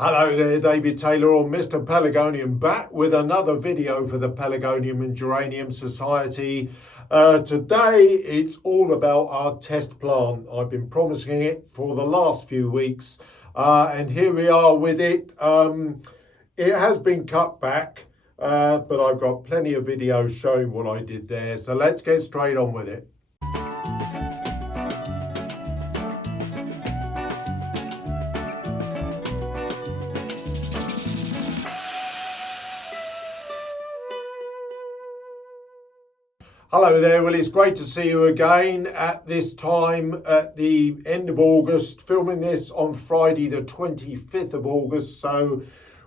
Hello there, David Taylor or Mr. Pelargonium back with another video for the Pelargonium and Geranium Society. Today it's all about our test plant. I've been promising it for the last few weeks and here we are with it. It has been cut back, but I've got plenty of videos showing what I did there. So let's get straight on with it. Hello there, well it's great to see you again at this time at the end of August, filming this on Friday the 25th of August, so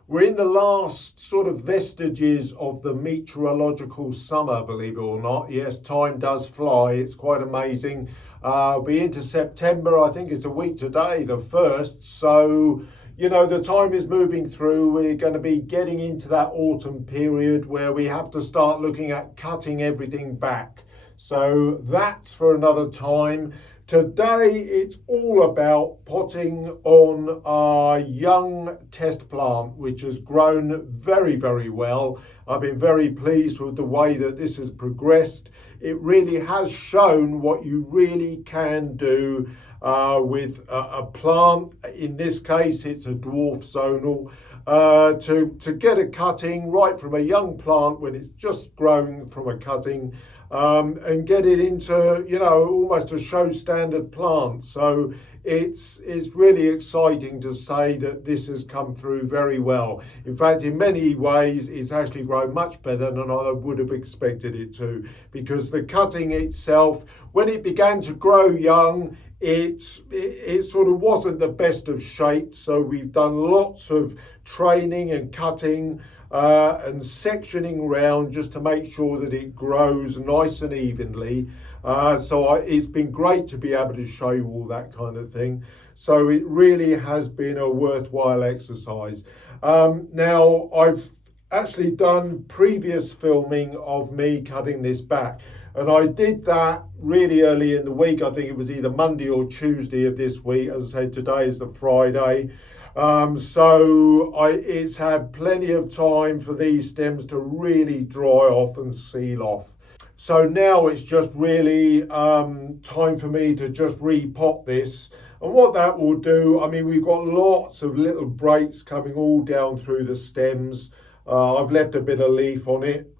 we're in the last sort of vestiges of the meteorological summer, believe it or not. Yes, time does fly, it's quite amazing. We'll be into September, I think it's a week today, the 1st, so you know, the time is moving through. We're going to be getting into that autumn period where we have to start looking at cutting everything back. So that's for another time. Today, it's all about potting on our young test plant, which has grown very, very well. I've been very pleased with the way that this has progressed. It really has shown what you really can do with a plant. In this case, it's a dwarf zonal. To get a cutting right from a young plant when it's just growing from a cutting, and get it into, you know, almost a show standard plant. So it's really exciting to say that this has come through very well. In fact, in many ways, it's actually grown much better than I would have expected it to, because the cutting itself, when it began to grow young, it sort of wasn't the best of shape. So we've done lots of training and cutting and sectioning round just to make sure that it grows nice and evenly. It's been great to be able to show you all that kind of thing. So it really has been a worthwhile exercise. Now, I've actually done previous filming of me cutting this back. And I did that really early in the week. I think it was either Monday or Tuesday of this week. As I say, today is the Friday. It's had plenty of time for these stems to really dry off and seal off. So now it's just really time for me to just repot this. And what that will do, I mean, we've got lots of little breaks coming all down through the stems. I've left a bit of leaf on it.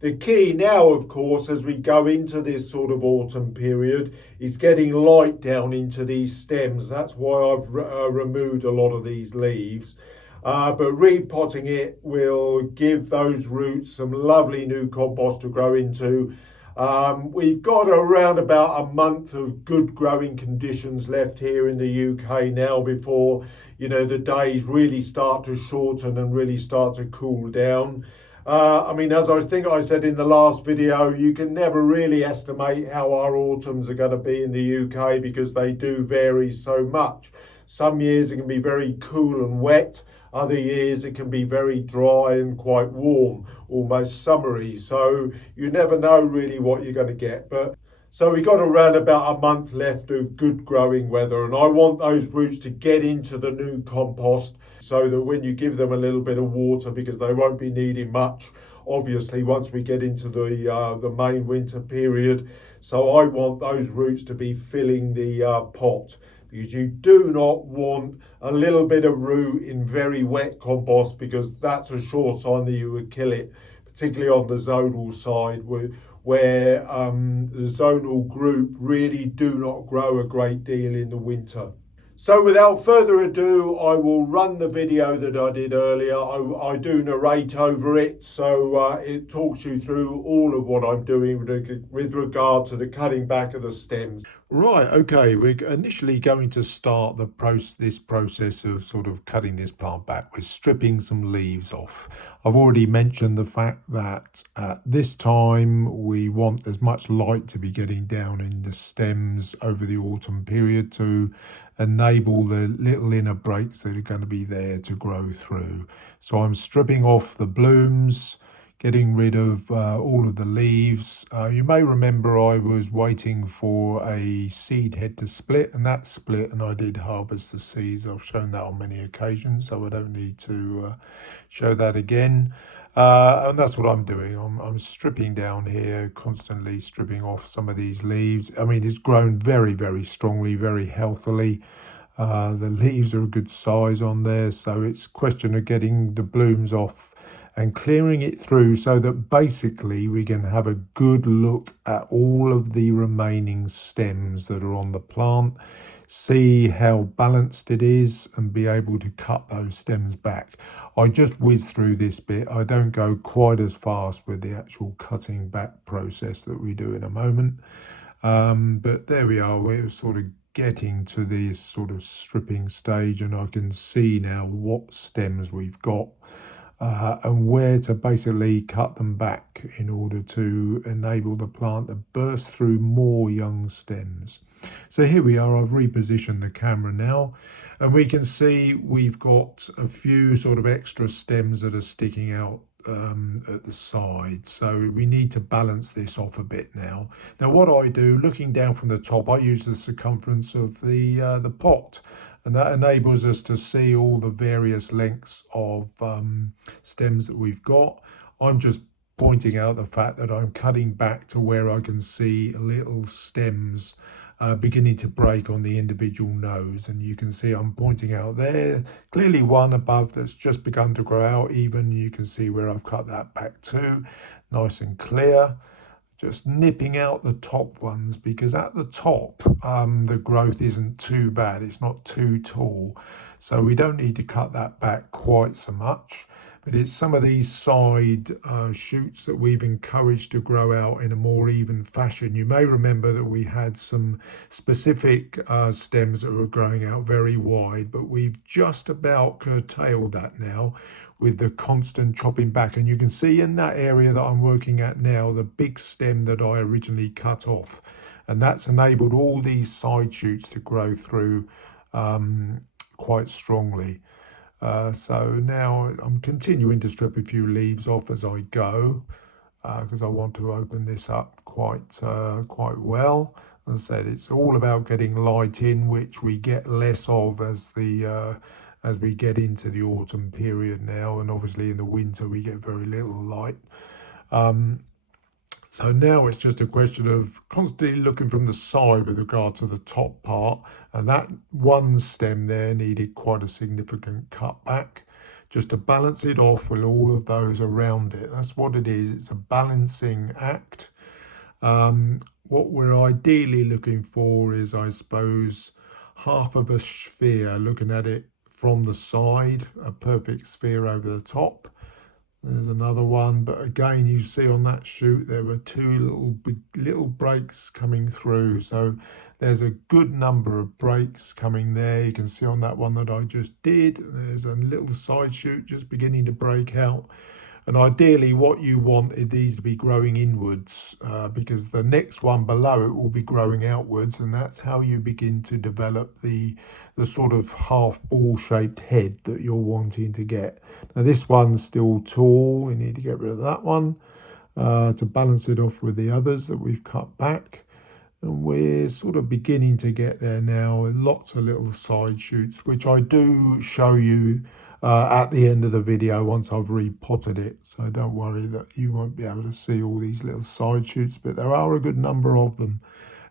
The key now, of course, as we go into this sort of autumn period, is getting light down into these stems. That's why I've removed a lot of these leaves. But repotting it will give those roots some lovely new compost to grow into. We've got around about a month of good growing conditions left here in the UK now before, you know, the days really start to shorten and really start to cool down. I mean, as I think I said in the last video, you can never really estimate how our autumns are going to be in the UK because they do vary so much. Some years it can be very cool and wet. Other years it can be very dry and quite warm, almost summery. So you never know really what you're going to get. So we got around about a month left of good growing weather, and I want those roots to get into the new compost so that when you give them a little bit of water, because they won't be needing much, obviously, once we get into the main winter period. So I want those roots to be filling the pot, because you do not want a little bit of root in very wet compost, because that's a sure sign that you would kill it, particularly on the zonal side, where the zonal group really do not grow a great deal in the winter. So without further ado, I will run the video that I did earlier. I do narrate over it, so it talks you through all of what I'm doing with regard to the cutting back of the stems. Right, okay, we're initially going to start this process of sort of cutting this plant back with stripping some leaves off. I've already mentioned the fact that at this time we want as much light to be getting down in the stems over the autumn period to enable the little inner breaks that are going to be there to grow through. So I'm stripping off the blooms, getting rid of all of the leaves. You may remember I was waiting for a seed head to split, and that split, and I did harvest the seeds. I've shown that on many occasions, so I don't need to show that again. And that's what I'm doing. I'm stripping down here, constantly stripping off some of these leaves. I mean, it's grown very, very strongly, very healthily. The leaves are a good size on there, so it's a question of getting the blooms off and clearing it through so that basically we can have a good look at all of the remaining stems that are on the plant, see how balanced it is, and be able to cut those stems back. I just whiz through this bit. I don't go quite as fast with the actual cutting back process that we do in a moment. But there we are. We're sort of getting to this sort of stripping stage, and I can see now what stems we've got. And where to basically cut them back in order to enable the plant to burst through more young stems. So here we are, I've repositioned the camera now, and we can see we've got a few sort of extra stems that are sticking out at the side, so we need to balance this off a bit now. Now what I do, looking down from the top, I use the circumference of the pot, and that enables us to see all the various lengths of stems that we've got. I'm just pointing out the fact that I'm cutting back to where I can see little stems beginning to break on the individual nose, and you can see I'm pointing out there clearly one above that's just begun to grow out. Even you can see where I've cut that back too, nice and clear. Just nipping out the top ones, because at the top the growth isn't too bad, it's not too tall, so we don't need to cut that back quite so much. But it's some of these side shoots that we've encouraged to grow out in a more even fashion. You may remember that we had some specific stems that were growing out very wide, but we've just about curtailed that now with the constant chopping back. And you can see in that area that I'm working at now, the big stem that I originally cut off. And that's enabled all these side shoots to grow through quite strongly. So now I'm continuing to strip a few leaves off as I go, because I want to open this up quite well. As I said, it's all about getting light in, which we get less of as we get into the autumn period now, and obviously in the winter we get very little light. So now it's just a question of constantly looking from the side with regard to the top part, and that one stem there needed quite a significant cut back just to balance it off with all of those around it. That's what it is, it's a balancing act. What we're ideally looking for is, I suppose, half of a sphere, looking at it from the side, a perfect sphere over the top. There's another one, but again, you see on that shoot there were two little breaks coming through, so there's a good number of breaks coming there. You can see on that one that I just did, there's a little side shoot just beginning to break out. And ideally what you want is these to be growing inwards, because the next one below it will be growing outwards, and that's how you begin to develop the sort of half ball shaped head that you're wanting to get. Now this one's still tall, we need to get rid of that one to balance it off with the others that we've cut back. And we're sort of beginning to get there now, lots of little side shoots, which I do show you at the end of the video once I've repotted it. So don't worry that you won't be able to see all these little side shoots, but there are a good number of them.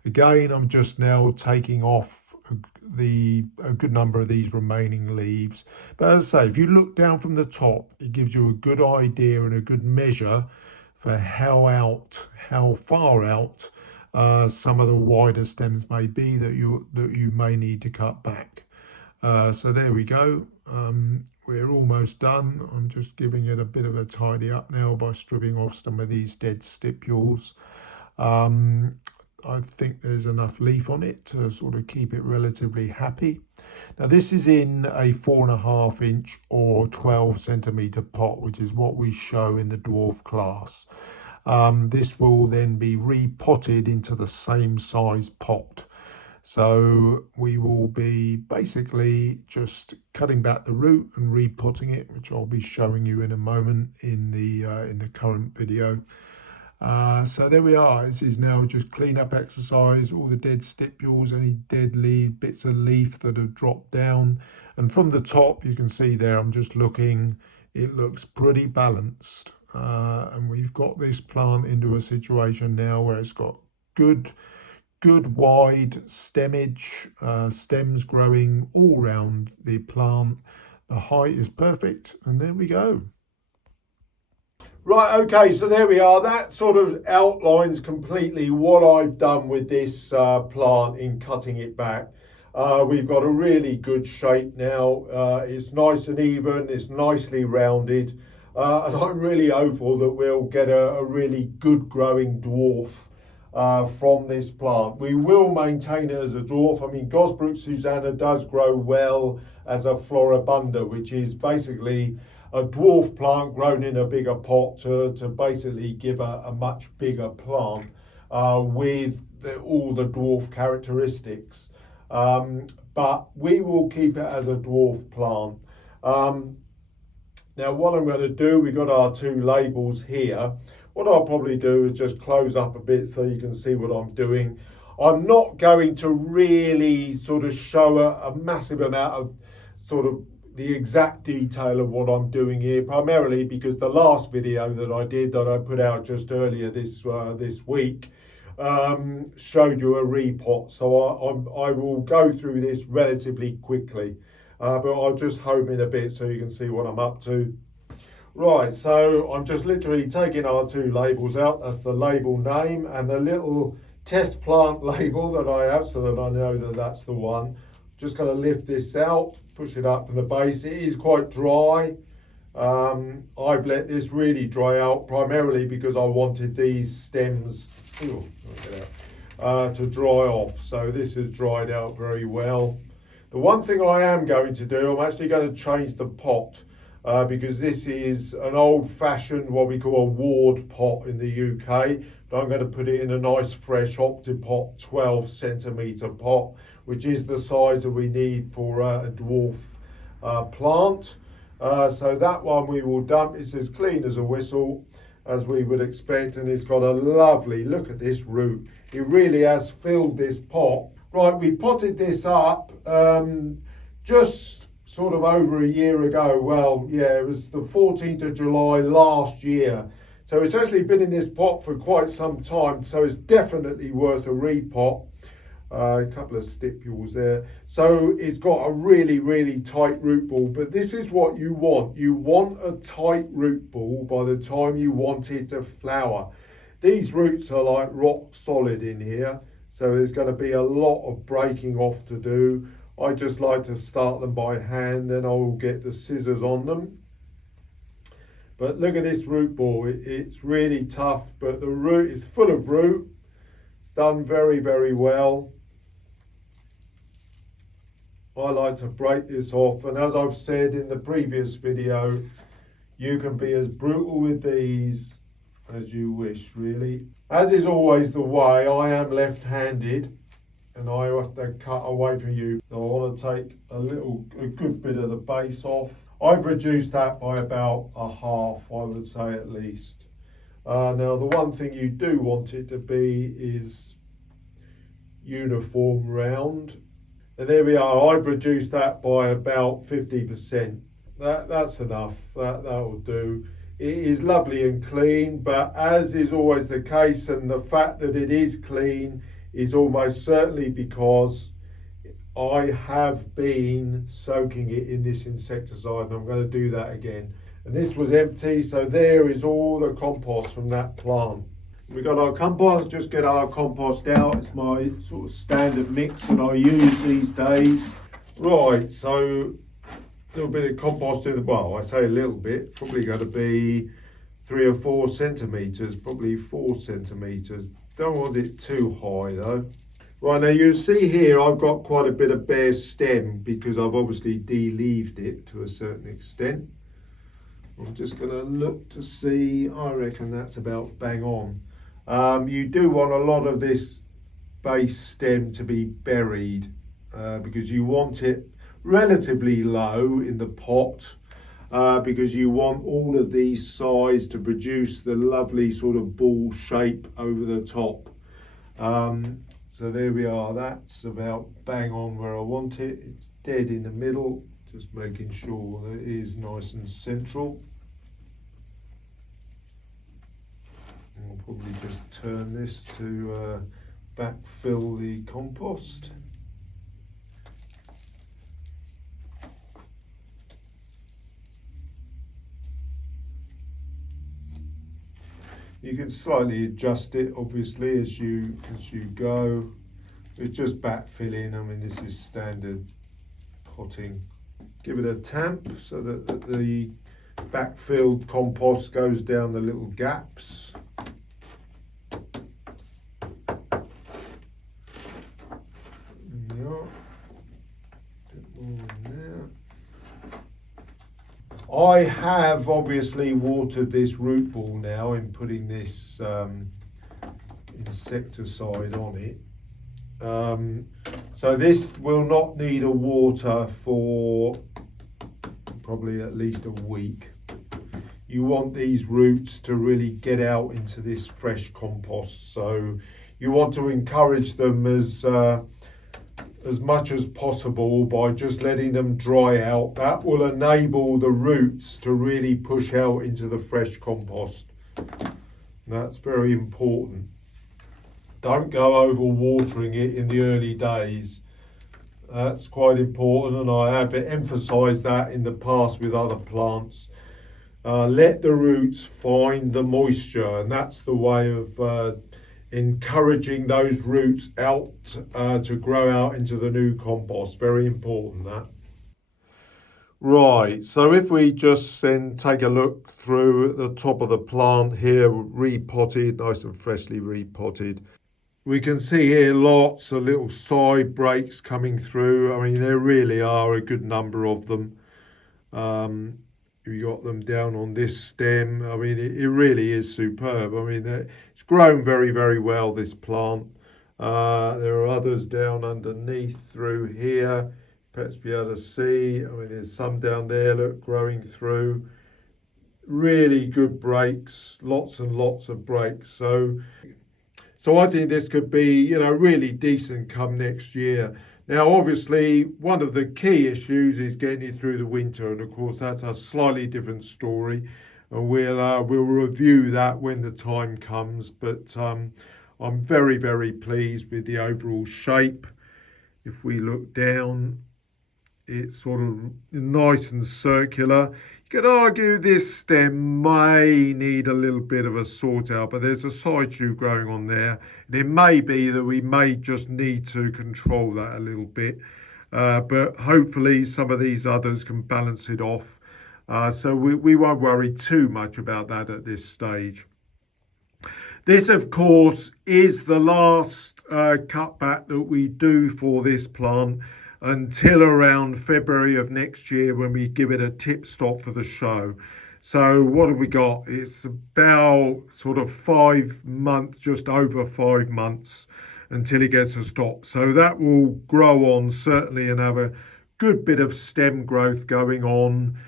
Again, I'm just now taking off a good number of these remaining leaves. But as I say, if you look down from the top, it gives you a good idea and a good measure for how far out some of the wider stems may be that you may need to cut back. So there we go. We're almost done. I'm just giving it a bit of a tidy up now by stripping off some of these dead stipules. I think there's enough leaf on it to sort of keep it relatively happy. Now this is in a 4.5 inch or 12 centimetre pot, which is what we show in the dwarf class. This will then be repotted into the same size pot. So we will be basically just cutting back the root and repotting it, which I'll be showing you in a moment in the current video. So there we are. This is now just clean up exercise, all the dead stipules, any dead bits of leaf that have dropped down. And from the top, you can see there, I'm just looking, it looks pretty balanced. And we've got this plant into a situation now where it's got good wide stemage, stems growing all round the plant. The height is perfect, and there we go. Right, okay, so there we are. That sort of outlines completely what I've done with this plant in cutting it back. We've got a really good shape now. It's nice and even, it's nicely rounded, and I'm really hopeful that we'll get a really good growing dwarf from this plant. We will maintain it as a dwarf. I mean, Gosbrook Susanna does grow well as a floribunda, which is basically a dwarf plant grown in a bigger pot to basically give a much bigger plant with all the dwarf characteristics. But we will keep it as a dwarf plant. Now what I'm going to do, we've got our two labels here. What I'll probably do is just close up a bit so you can see what I'm doing. I'm not going to really sort of show a massive amount of sort of the exact detail of what I'm doing here, primarily because the last video that I did, that I put out just earlier this week, showed you a repot. So I will go through this relatively quickly, but I'll just home in a bit so you can see what I'm up to. Right, so I'm just literally taking our two labels out. That's the label name and the little test plant label that I have, so that I know that that's the one. Just going to lift this out, push it up from the base. It is quite dry. I've let this really dry out primarily because I wanted these stems to dry off. So this has dried out very well. The one thing I am going to do, I'm actually going to change the pot because this is an old-fashioned, what we call a ward pot in the UK. But I'm going to put it in a nice fresh Optipot 12 centimetre pot, which is the size that we need for a dwarf plant. So that one we will dump. It's as clean as a whistle, as we would expect, and it's got a lovely, look at this root. It really has filled this pot. Right, we potted this up just sort of over a year ago. Well, yeah, it was the 14th of July last year. So it's actually been in this pot for quite some time, so it's definitely worth a repot. A couple of stipules there. So it's got a really, really tight root ball, but this is what you want. You want a tight root ball by the time you want it to flower. These roots are like rock solid in here, so there's going to be a lot of breaking off to do. I just like to start them by hand, then I will get the scissors on them. But look at this root ball. It's really tough, but the root is full of root. It's done very, very well. I like to break this off, and as I've said in the previous video, you can be as brutal with these as you wish, really. As is always the way, I am left-handed, and I have to cut away from you. So I want to take a good bit of the base off. I've reduced that by about a half, I would say at least. Now the one thing you do want it to be is uniform round. And there we are, I've reduced that by about 50%. That's enough, that will do. It is lovely and clean, but as is always the case, and the fact that it is clean is almost certainly because I have been soaking it in this insecticide, and I'm going to do that again. And this was empty, so there is all the compost from that plant. We got our compost, just get our compost out. It's my sort of standard mix that I use these days. Right, so a little bit of compost in the, well, I say a little bit, probably going to be 3 or 4 centimetres, probably 4 centimetres. Don't want it too high though. Right, now you see here I've got quite a bit of bare stem because I've obviously de-leaved it to a certain extent. I'm just going to look to see, I reckon that's about bang on. You do want a lot of this base stem to be buried because you want it relatively low in the pot because you want all of these sides to produce the lovely sort of ball shape over the top. So there we are, that's about bang on where I want it. It's dead in the middle, just making sure that it is nice and central. I'll probably just turn this to backfill the compost. You can slightly adjust it, obviously, as you go. It's just backfilling. I mean, this is standard potting. Give it a tamp so that the backfilled compost goes down the little gaps. I have obviously watered this root ball now in putting this insecticide on it. So this will not need a water for probably at least a week. You want these roots to really get out into this fresh compost. So you want to encourage them as much as possible by just letting them dry out. That will enable the roots to really push out into the fresh compost. That's very important. Don't go over watering it in the early days. That's quite important, and I have emphasised that in the past with other plants. Let the roots find the moisture, and that's the way of encouraging those roots out to grow out into the new compost. Very important, that. Right, so if we just then take a look through at the top of the plant here, repotted, nice and freshly repotted. We can see here lots of little side breaks coming through. I mean, there really are a good number of them. We got them down on this stem. I mean, it really is superb. I mean, it's grown very, very well, this plant. There are others down underneath through here. Perhaps be able to see. I mean, there's some down there, look, growing through. Really good breaks, lots and lots of breaks. So I think this could be, really decent come next year. Now, obviously, one of the key issues is getting it through the winter, and of course, that's a slightly different story. And we'll review that when the time comes. But I'm very, very pleased with the overall shape. If we look down, it's sort of nice and circular. You could argue this stem may need a little bit of a sort out, but there's a side shoot growing on there. And it may be that we may just need to control that a little bit. But hopefully some of these others can balance it off. So we won't worry too much about that at this stage. This, of course, is the last cutback that we do for this plant until around February of next year when we give it a tip stop for the show. So what have we got? It's about sort of 5 months, just over 5 months until it gets a stop. So that will grow on certainly and have a good bit of stem growth going on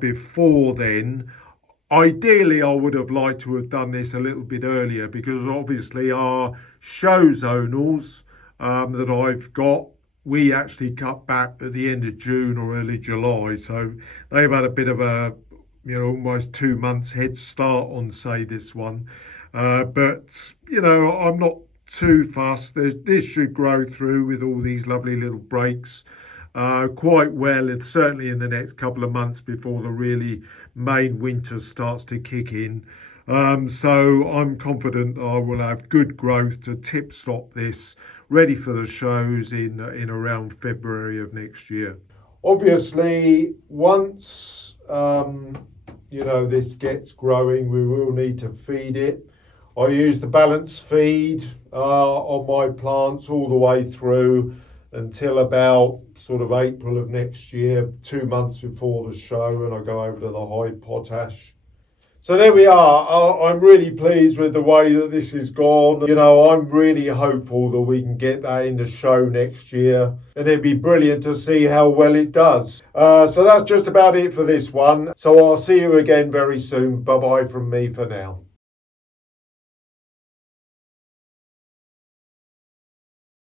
before then. Ideally, I would have liked to have done this a little bit earlier because obviously our show zonals that I've got, we actually cut back at the end of June or early July. So they've had a bit of a, almost 2 months head start on, say, this one. But, I'm not too fussed. This should grow through with all these lovely little breaks quite well. It's certainly in the next couple of months before the really main winter starts to kick in. So I'm confident I will have good growth to tip stop this, ready for the shows in around February of next year. Obviously, once this gets growing, we will need to feed it. I use the balance feed on my plants all the way through until about sort of April of next year, 2 months before the show, and I go over to the high potash. So there we are. I'm really pleased with the way that this has gone. You know, I'm really hopeful that we can get that in the show next year. And it'd be brilliant to see how well it does. So that's just about it for this one. So I'll see you again very soon. Bye bye from me for now.